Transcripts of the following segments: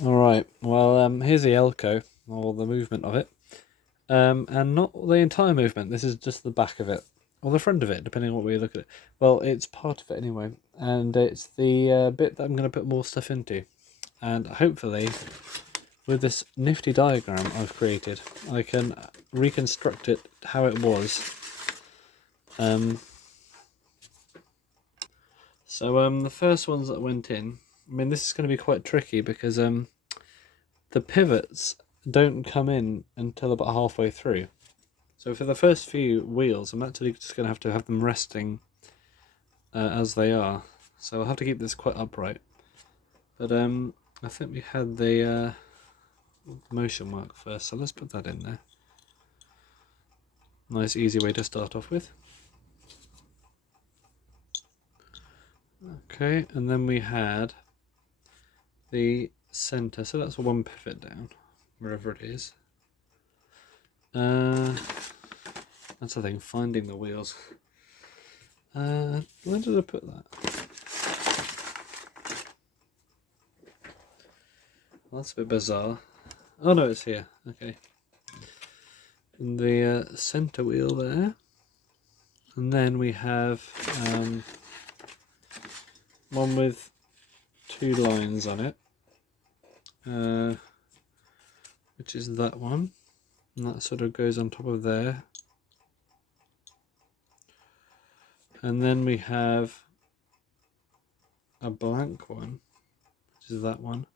Alright, well, here's the Elco, or the movement of it. And not the entire movement, this is just the back of it, or the front of it, depending on what way you look at it. Well, it's part of it anyway, and it's the bit that I'm going to put more stuff into. And hopefully, with this nifty diagram I've created, I can reconstruct it how it was. So the first ones that went in, I mean, this is going to be quite tricky because the pivots don't come in until about halfway through. So for the first few wheels, I'm actually just going to have them resting as they are. So I'll have to keep this quite upright. But I think we had the motion work first, so let's put that in there. Nice easy way to start off with. Okay, and then we had the center, so that's one pivot down, wherever it is. That's the thing, finding the wheels. Where did I put that? Well, that's a bit bizarre. Oh no, it's here. Okay. In the center wheel there. And then we have one with 2 lines on it, which is that one. And that sort of goes on top of there. And then we have a blank one, which is that one.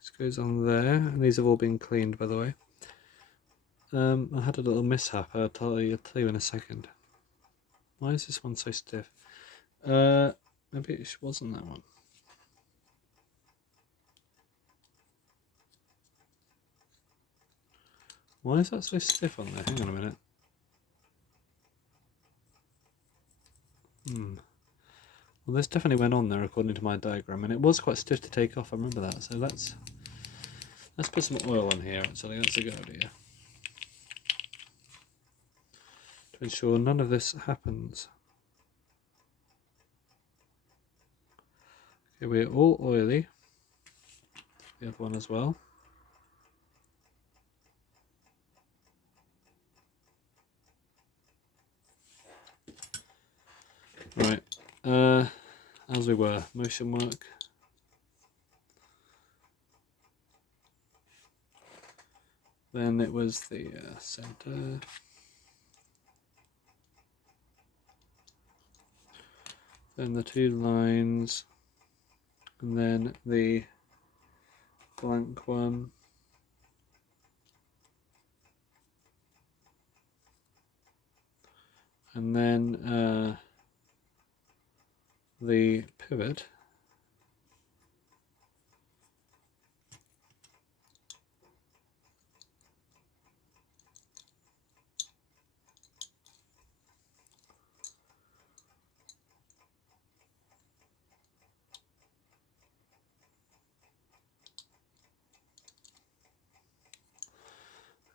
This goes on there, and these have all been cleaned, by the way. I had a little mishap. I'll tell you in a second. Why is this one so stiff? Maybe it wasn't that one. Why is that so stiff on there? Hang on a minute. Well, this definitely went on there according to my diagram, and it was quite stiff to take off. I remember that. So let's put some oil on here. Actually, that's a good idea to ensure none of this happens. Okay, we're all oily. The other one as well. Right, as we were, motion work. Then it was the center. Then the 2 lines, and then the blank one. And then the pivot.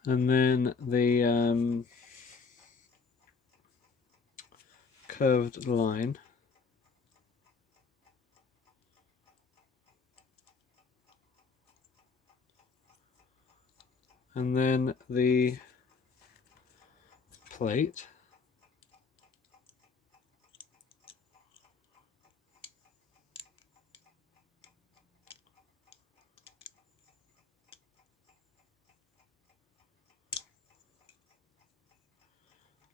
And then the curved line. And then the plate.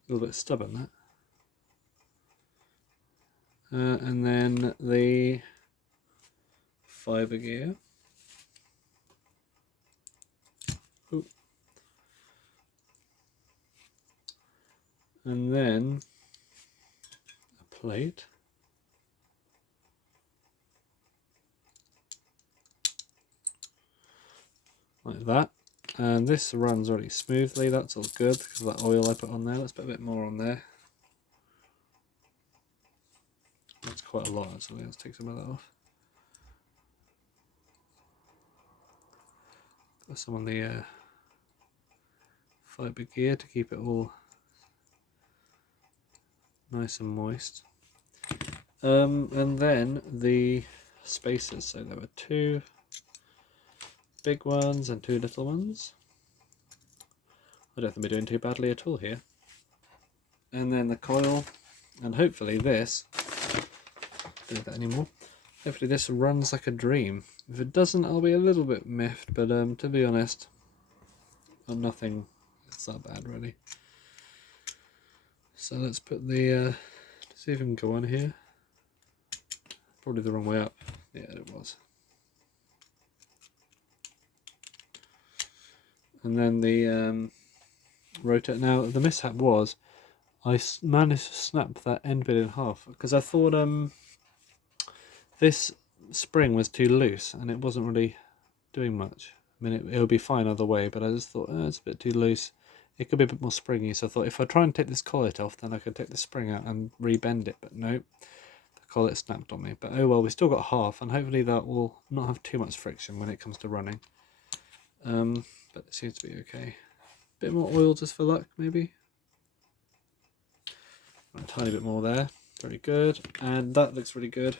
A little bit stubborn, that. And then the fiber gear. Ooh. And then a plate. Like that. And this runs really smoothly, that's all good because of that oil I put on there. Let's put a bit more on there. That's quite a lot actually, let's take some of that off. Put some on the fiber gear to keep it all nice and moist. And then the spacers, so there were 2 big ones and 2 little ones. I don't think we're doing too badly at all here. And then the coil, and hopefully this, don't do that anymore. Hopefully this runs like a dream. If it doesn't, I'll be a little bit miffed, but to be honest, nothing, it's that bad really. So let's put the, see if we can go on here. Probably the wrong way up. Yeah, it was. And then the rotor. Now the mishap was I managed to snap that end bit in half because I thought this spring was too loose and it wasn't really doing much. I mean, it'll be fine either way, but I just thought it's a bit too loose. It could be a bit more springy, so I thought if I try and take this collet off, then I could take the spring out and rebend it, but nope. The collet snapped on me. But oh well, we still got half, and hopefully that will not have too much friction when it comes to running. But it seems to be okay. Bit more oil just for luck, maybe. A tiny bit more there. Very good. And that looks really good.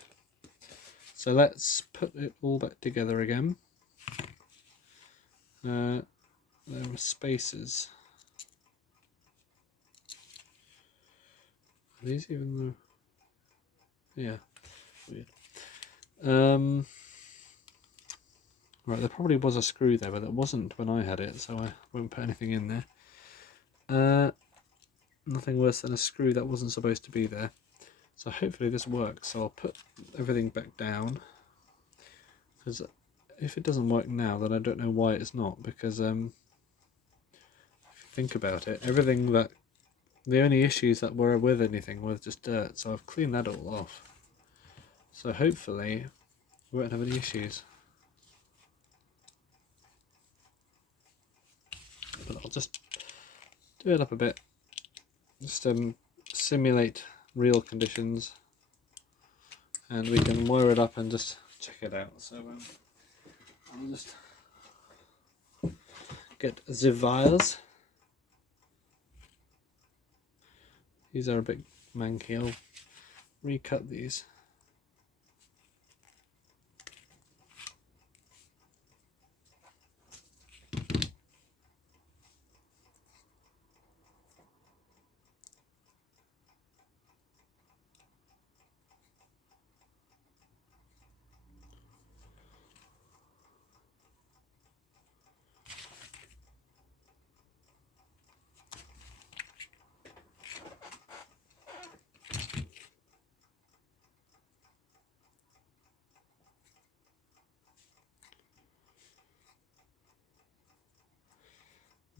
So let's put it all back together again. There are spaces. Are these even the... Yeah. Weird. Right, there probably was a screw there, but that wasn't when I had it, so I won't put anything in there. Nothing worse than a screw that wasn't supposed to be there. So hopefully this works. So I'll put everything back down. Because if it doesn't work now, then I don't know why it's not. Because if you think about it, the only issues that were with anything were just dirt. So I've cleaned that all off. So hopefully we won't have any issues. But I'll just do it up a bit. Just simulate real conditions, and we can wire it up and just check it out. So I'll just get the wires. These are a bit manky. I'll recut these.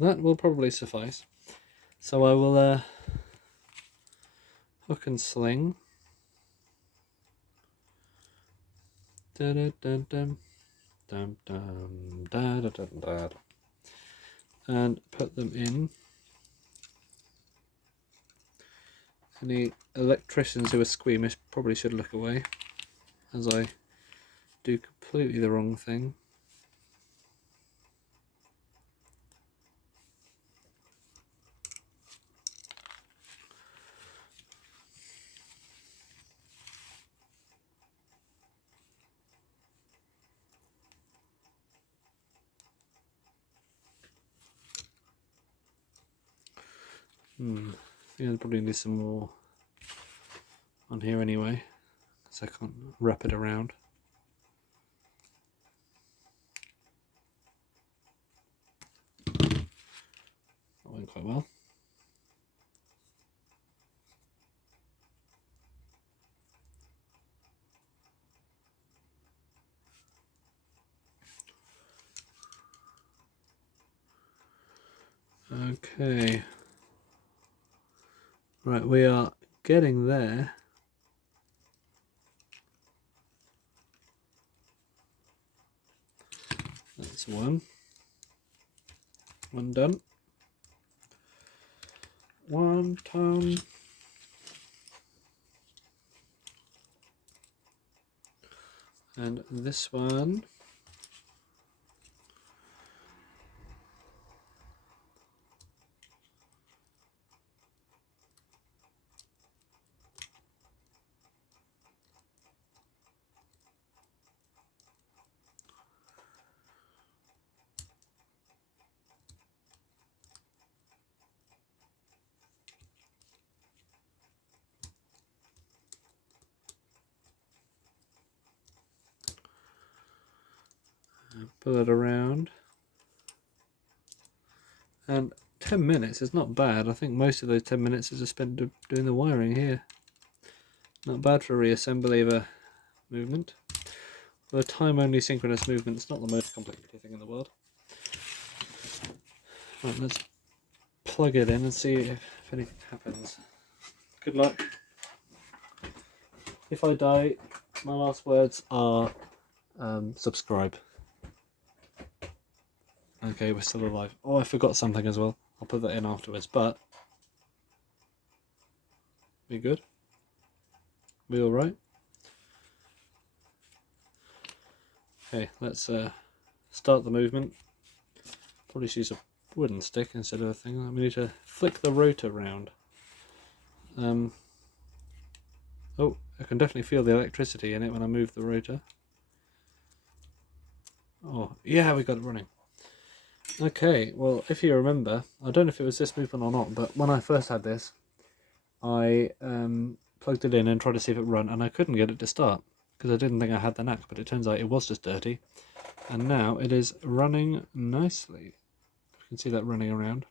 That will probably suffice. So I will hook and sling. Da -da -da -dum, dum -dum, da -da -da -da. And put them in. Any electricians who are squeamish probably should look away, as I do completely the wrong thing. I probably need some more on here anyway, so I can't wrap it around. That went quite well. Okay. Right, we are getting there. That's one. One done. One done. And this one. Pull it around. And 10 minutes is not bad. I think most of those 10 minutes is just spent doing the wiring here. Not bad for a reassembly of a movement. The time-only synchronous movement is not the most complicated thing in the world. Right, let's plug it in and see if anything happens. Good luck. If I die, my last words are subscribe. Okay, we're still alive. Oh, I forgot something as well. I'll put that in afterwards, but we good? We alright? Okay, let's start the movement. Probably use a wooden stick instead of a thing. We need to flick the rotor round. Oh, I can definitely feel the electricity in it when I move the rotor. Oh, yeah, we got it running. Okay, well, if you remember, I don't know if it was this movement or not, but when I first had this, I plugged it in and tried to see if it run, and I couldn't get it to start because I didn't think I had the knack, but it turns out it was just dirty. And now it is running nicely. You can see that running around.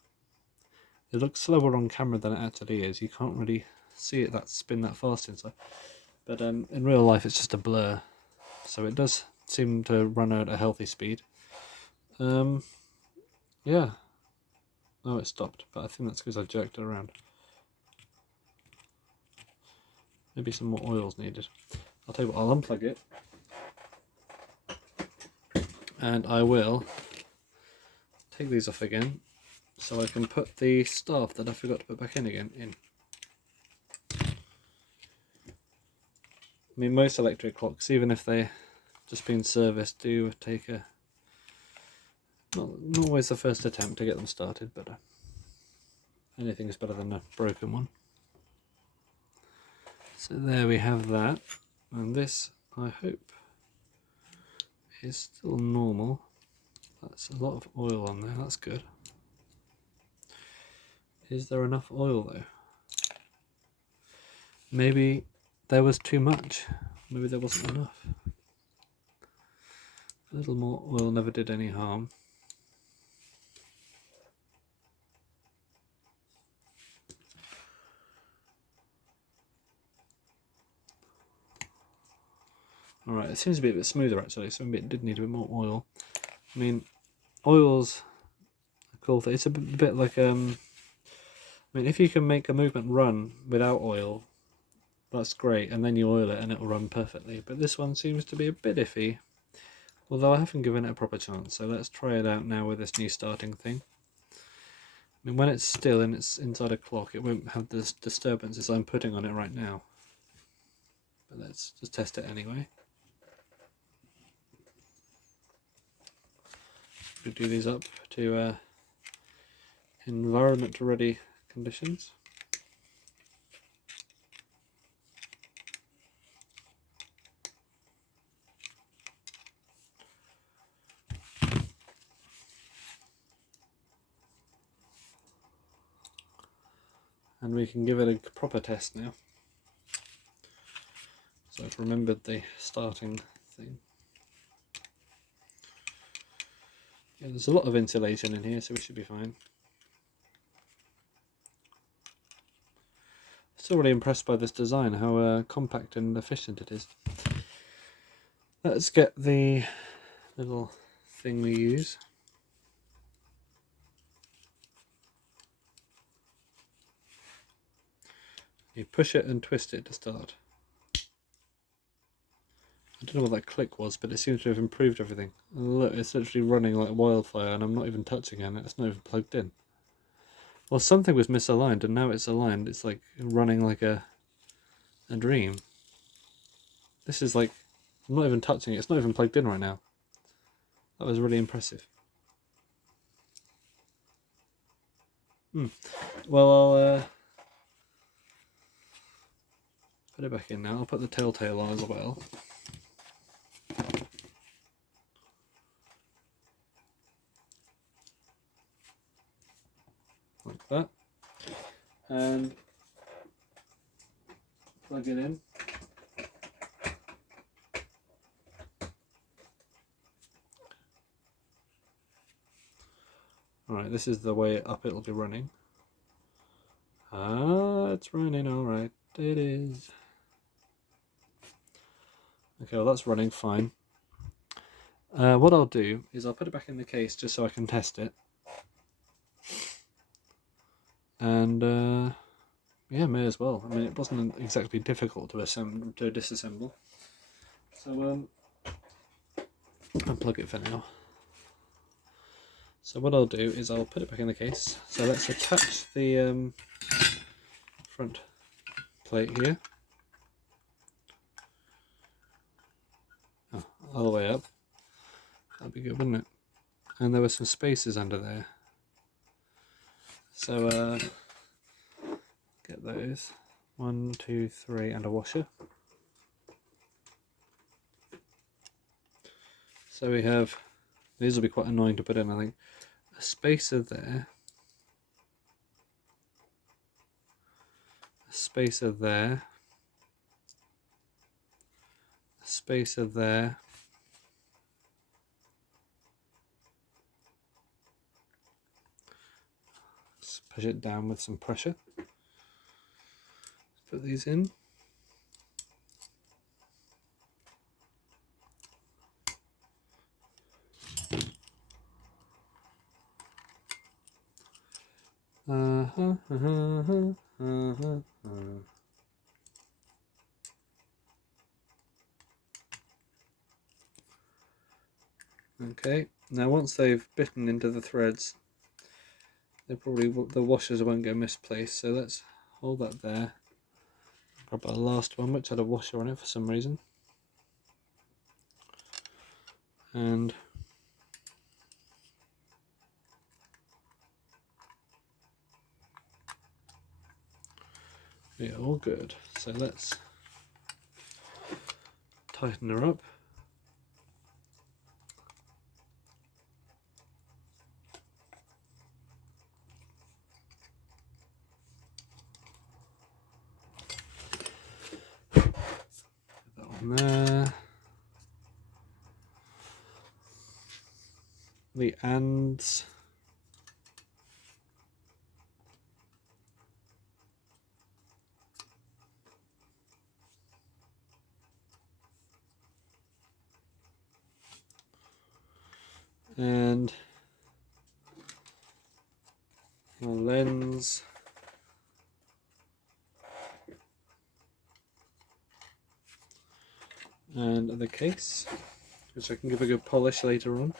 It looks slower on camera than it actually is. You can't really see it spin that fast inside. But in real life it's just a blur. So it does seem to run at a healthy speed. Yeah. Oh, it stopped, but I think that's because I jerked it around. Maybe some more oil's needed. I'll tell you what, I'll unplug it. And I will take these off again so I can put the staff that I forgot to put back in again in. I mean, most electric clocks, even if they're just being serviced, do take a not always the first attempt to get them started, but anything is better than a broken one. So there we have that, and this, I hope, is still normal. That's a lot of oil on there, that's good. Is there enough oil though? Maybe there was too much. Maybe there wasn't enough. A little more oil never did any harm. Alright, it seems to be a bit smoother actually, so maybe it did need a bit more oil. I mean, oil's a cool thing. It's a bit like, I mean, if you can make a movement run without oil, that's great, and then you oil it and it'll run perfectly. But this one seems to be a bit iffy, although I haven't given it a proper chance. So let's try it out now with this new starting thing. I mean, when it's still and it's inside a clock, it won't have the disturbances I'm putting on it right now. But let's just test it anyway. We do these up to environment ready conditions. And we can give it a proper test now. So I've remembered the starting thing. Yeah, there's a lot of insulation in here, so we should be fine. Still really impressed by this design, how compact and efficient it is. Let's get the little thing we use. You push it and twist it to start. I don't know what that click was, but it seems to have improved everything. And look, it's literally running like wildfire and I'm not even touching it, it's not even plugged in. Well, something was misaligned and now it's aligned. It's like running like a dream. This is like, I'm not even touching it, it's not even plugged in right now. That was really impressive. Well, I'll put it back in now. I'll put the telltale on as well. Like that. And plug it in. Alright, this is the way up it'll be running. Ah, it's running, alright, it is. Okay, well that's running fine. What I'll do is I'll put it back in the case just so I can test it. And yeah, may as well. I mean, it wasn't exactly difficult to disassemble. So I'll plug it for now. So what I'll do is I'll put it back in the case. So let's attach the front plate here. Oh, all the way up. That'd be good, wouldn't it? And there were some spaces under there. So get those. 1, 2, 3, and a washer. So we have, these will be quite annoying to put in, I think. A spacer there. A spacer there. A spacer there. Let's push it down with some pressure. Let's put these in. Okay, now once they've bitten into the threads, the washers won't go misplaced, so let's hold that there. Grab our last one, which had a washer on it for some reason. And yeah, all good. So let's tighten her up. Put that on there. The ands. And the lens. And the case, which I can give a good polish later on.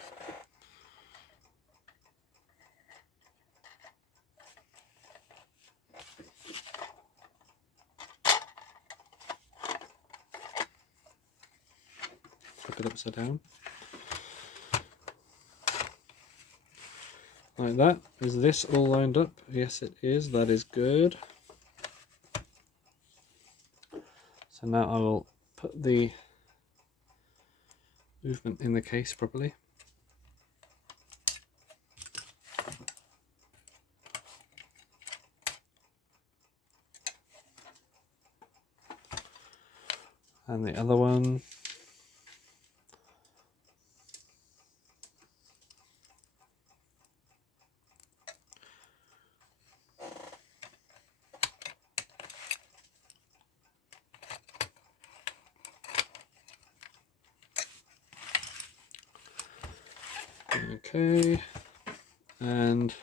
Flip it upside down. Like that. Is this all lined up? Yes, it is. That is good. So now I will put the movement in the case properly. And the other one. Okay, and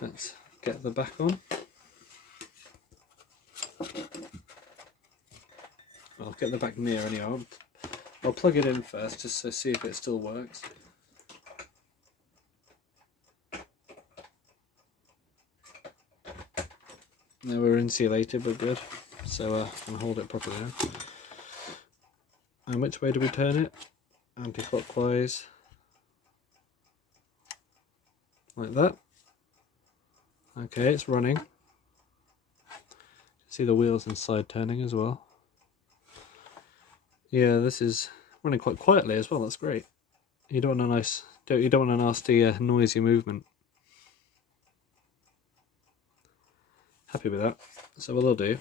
let's get the back on. I'll get the back near anyway. I'll plug it in first just to see if it still works. Now we're insulated, we're good. So I can hold it properly now. And which way do we turn it? Anti-clockwise. Like that. Okay, it's running. See the wheels inside turning as well. Yeah, this is running quite quietly as well. That's great. You don't want you don't want a nasty, noisy movement. Happy with that. So what I'll do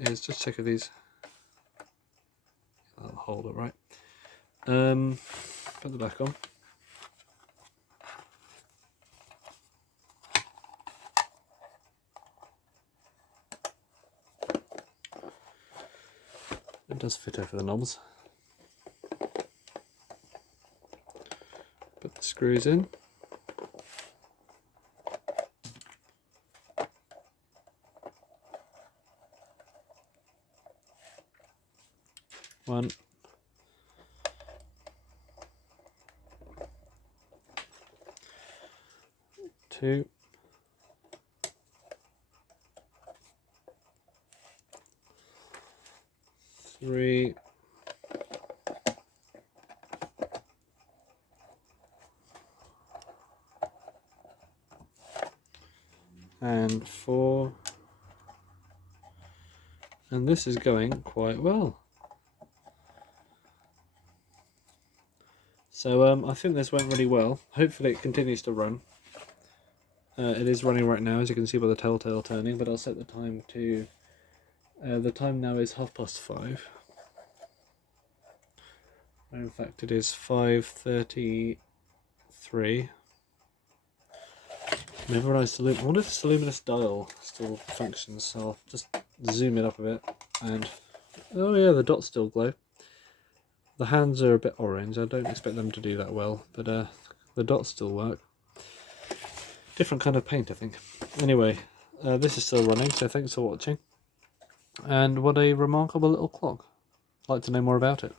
is just check if these. I'll hold it right. Put the back on. does fit over the knobs. Put the screws in. One. Two. Three. And 4. And this is going quite well. So I think this went really well. Hopefully it continues to run. It is running right now, as you can see by the telltale turning, but I'll set the time to... the time now is 5:30. In fact it is 5:33. Whenever I wonder if this luminous dial still functions, so I'll just zoom it up a bit, and oh yeah, the dots still glow. The hands are a bit orange, I don't expect them to do that well, but the dots still work. Different kind of paint, I think. Anyway, this is still running, so thanks for watching, and what a remarkable little clock. I'd like to know more about it.